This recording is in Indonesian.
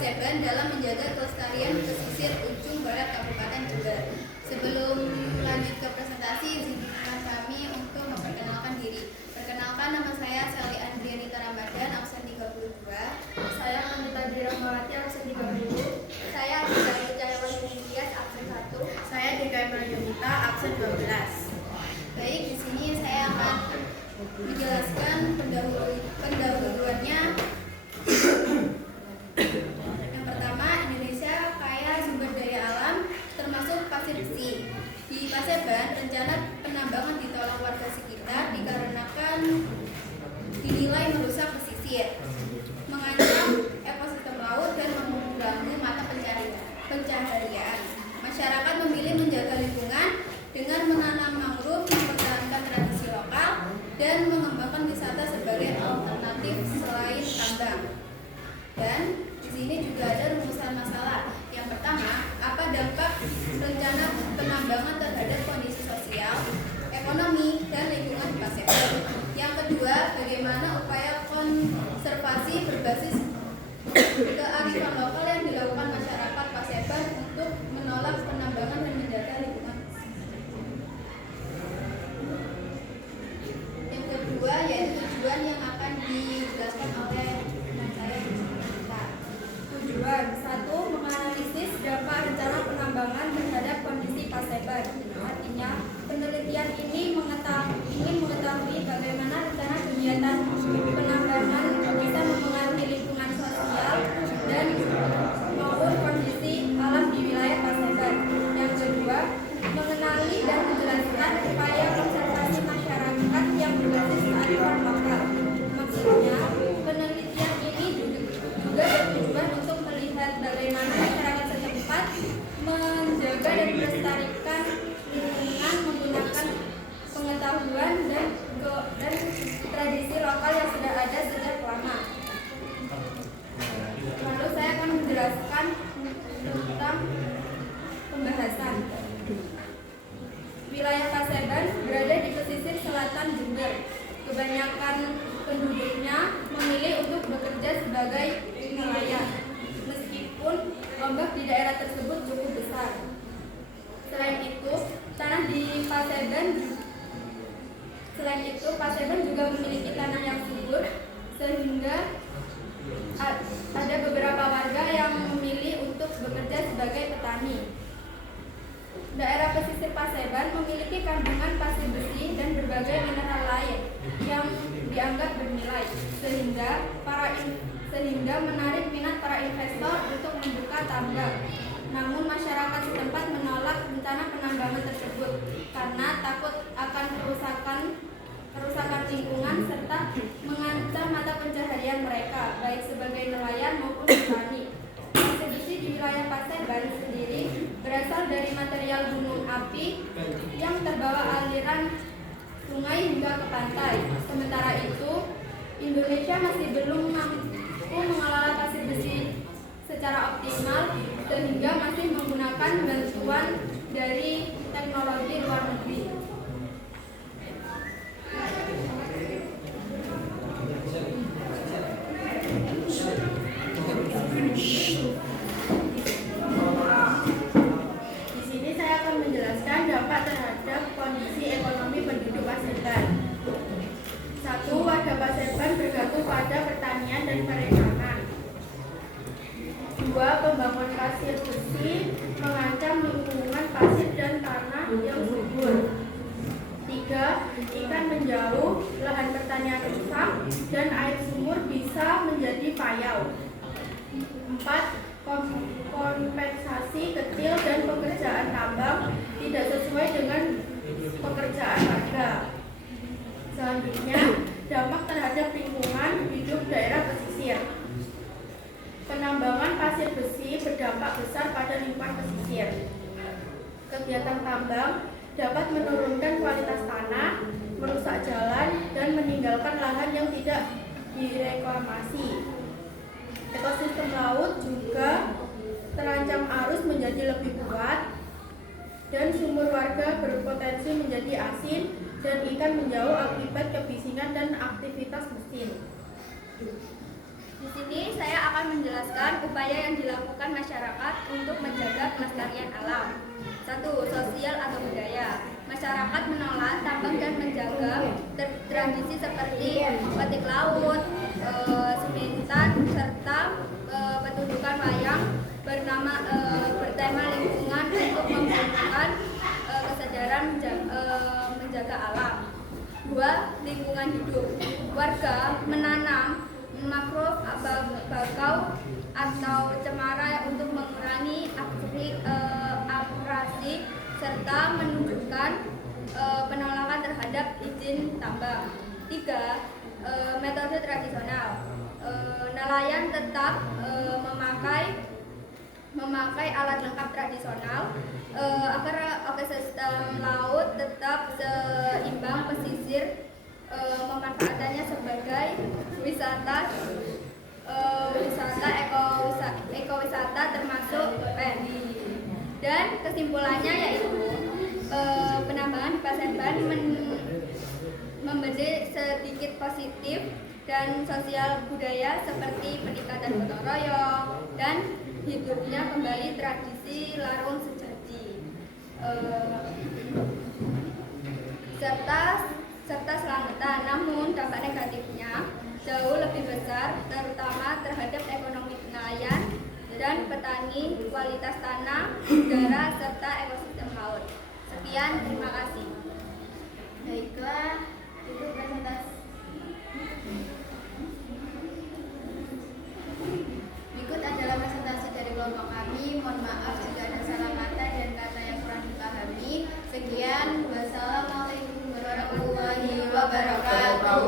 Paseban dalam menjaga kelestarian pesisir ujung barat Kabupaten Jember. Sebelum lanjut ke presentasi, izinkan kami untuk memperkenalkan diri. Perkenalkan, nama saya Sally Andrianita Ramadan, absen 32. Saya Anita Dirahmawati, absen 30. Saya Adita Wijayawan Indias, absen 1. Saya DKM Yunita, absen 12. Baik, di sini saya akan menjelaskan pendahuluannya. Yang pertama, Indonesia kaya sumber daya alam, termasuk pasir besi. Di Paseban, rencana penambangan ditolak warga sekitar dikarenakan dinilai merusak pesisir, mengancam ekosistem laut dan mengganggu mata pencaharian. Masyarakat memilih menjaga lingkungan dengan menanam mangrove, mempertahankan tradisi lokal, dan mengembangkan wisata sebagai alternatif selain tambang. Dan di sini juga ada rumusan masalah. Yang pertama, apa dampak rencana penambangan terhadap kondisi sosial, ekonomi, dan lingkungan di Paseban? Yang kedua, bagaimana upaya konservasi berbasis kearifan lokal yang dilakukan masyarakat Paseban untuk menolak penambangan dan menjaga lingkungan? Yang kedua, yaitu tujuan yang akan dijelaskan oleh teman saya. Tujuan 1. Menganalisis dampak rencana penambangan terhadap kondisi Paseban. Artinya, penelitian ini ingin mengetahui bagaimana rencana kegiatan penambangan bisa mempengaruhi lingkungan sosial dan maupun kondisi alam di wilayah Paseban. Yang kedua, mengenali dan menjelaskan upaya konservasi masyarakat yang berbasis kearifan lokal. Maksudnya, penelitian ini juga bertujuan untuk melihat bagaimana masyarakat setempat menjaga dan melestarikan lingkungan menggunakan pengetahuan dan tradisi lokal yang sudah ada sejak lama. Lalu saya akan menjelaskan tentang pembahasan. Wilayah Paseban berada di pesisir selatan Jember. Kebanyakan penduduknya memilih untuk bekerja sebagai nelayan, meskipun ombak di daerah tersebut cukup besar. Selain itu, Paseban juga memiliki tanah yang subur, sehingga ada beberapa warga yang memilih untuk bekerja sebagai petani. Daerah pesisir Paseban memiliki kandungan pasir besi dan berbagai mineral lain yang dianggap bernilai, sehingga menarik minat para investor untuk membuka tambang. Namun masyarakat setempat menolak rencana penambangan tersebut karena takut akan kerusakan lingkungan serta mengancam mata pencaharian mereka, baik sebagai nelayan maupun petani. Pasir besi di wilayah Paseban sendiri berasal dari material gunung api yang terbawa aliran sungai hingga ke pantai. Sementara itu, Indonesia masih belum mampu mengelola pasir besi secara optimal, sehingga masih menggunakan bantuan dari teknologi luar negeri. Di sini saya akan menjelaskan dampak terhadap kondisi ekonomi penduduk Paseban. 1. Warga Paseban bergantung pada pertanian dan perikanan. 2. Pembangunan pasir besi mengancam lingkungan pasir dan tanah yang subur. 3. Ikan menjauh, lahan pertanian rusak, dan air sumur bisa menjadi payau. 4. Kompensasi kecil dan pekerjaan tambang tidak sesuai dengan pekerjaan warga. Selanjutnya, dampak terhadap lingkungan hidup daerah pesisir. Penambangan pasir besi berdampak besar pada lingkungan pesisir. Kegiatan tambang dapat menurunkan kualitas tanah, merusak jalan, dan meninggalkan lahan yang tidak direklamasi. Ekosistem laut juga terancam arus menjadi lebih kuat, dan sumur warga berpotensi menjadi asin dan ikan menjauh akibat kebisingan dan aktivitas mesin. Di sini saya akan akan menjelaskan upaya yang dilakukan masyarakat untuk menjaga kelestarian alam. 1. Sosial atau budaya. Masyarakat menolak, tambang dan menjaga tradisi seperti batik laut, sementan, serta pertunjukan wayang bertema lingkungan untuk membangunkan kesadaran menjaga alam. 2. Lingkungan hidup. Warga menanam mangrove, bakau atau cemara untuk mengurangi abrasi serta menunjukkan penolakan terhadap izin tambang. 3. Metode tradisional. Nelayan tetap memakai alat lengkap tradisional agar ekosistem laut tetap seimbang. Pesisir memanfaatkannya sebagai ekowisata termasuk PNI. Dan kesimpulannya yaitu penambangan di Paseban memberi sedikit positif dan sosial budaya seperti peningkatan gotong royong dan hidupnya kembali tradisi larung sejaji, serta selamatan. Namun dampak negatifnya jauh lebih besar, terutama terhadap ekonomi nelayan dan petani, kualitas tanah, udara, serta ekosistem laut. Sekian, terima kasih. Baiklah, itu presentasi. Berikut adalah presentasi dari kelompok kami. Mohon maaf jika ada salah kata dan kata yang kurang dipahami. Sekian, wassalamualaikum warahmatullahi wabarakatuh.